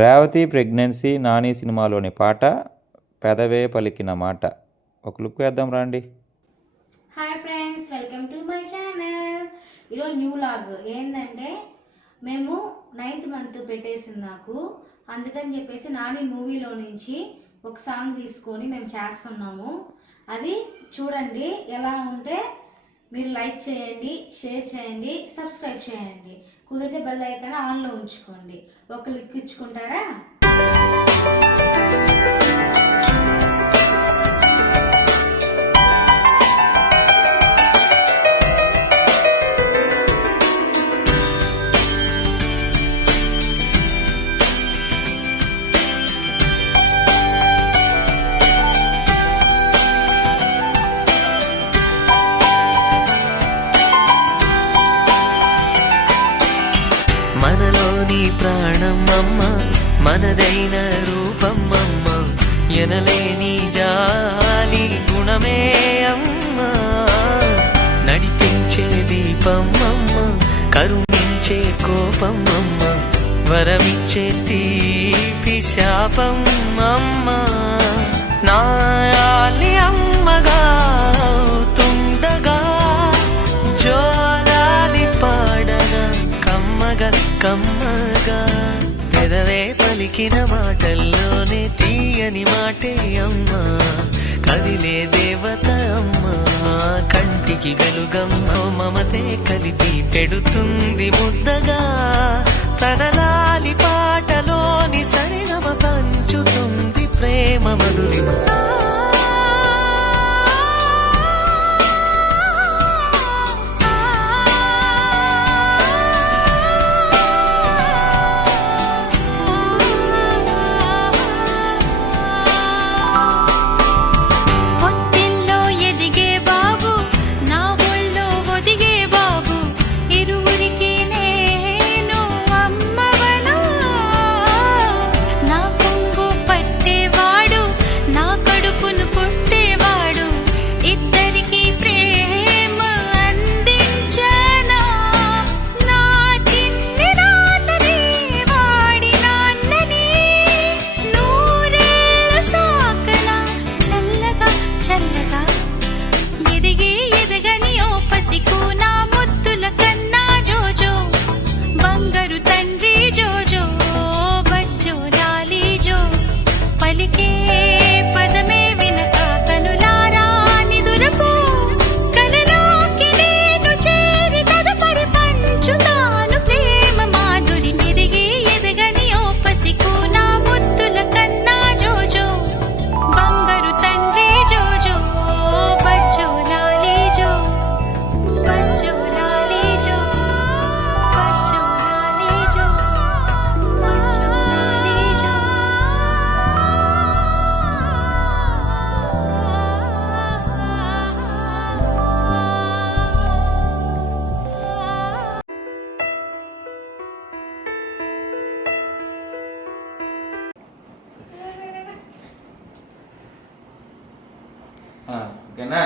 Revathi pregnancy Nani సినిమాలోని పాట పెదవే పలికిన మాట. ఒక లుక్ వేద్దాం రండి. Hi friends, welcome to my channel. ఈరోజు న్యూ లాగ్ ఏంటంటే మేము 9th మంత్ పెట్టేసింది నాకు, అందుకని చెప్పేసి నాని మూవీలో నుంచి ఒక సాంగ్ తీసుకొని మేము చేస్తున్నాము. అది చూడండి. ఎలా ఉంటే మీరు లైక్ చేయండి, షేర్ చేయండి, సబ్స్క్రైబ్ చేయండి. కుదిరితే బెల్ ఐకాన్ ఆన్లో ఉంచుకోండి. ఒక లిక్ ఇచ్చుకుంటారా? మనలోని ప్రాణమమ్మ, మనదైన రూపమమ్మ, ఎనలేని జాలి గుణమే అమ్మ. నడిపించే దీపమమ్మ, కరుణించే కోపమమ్మ, వరమిచ్చే తీపి శాపమమ్మ. నాయాలి అమ్మగా తుండగా జోలాలి పాడన కమ్మగా. పెదవే పలికిన మాటల్లోనే తీయని మాటే అమ్మ, కదిలే దేవత అమ్మ, కంటికి వెలుగమ్మ, మమతే కలిపి పెడుతుంది ముద్దగా. తనలాలి పాటలోని సరిగమ పంచుతుంది ప్రేమ మధురిమ. ఓకేనా?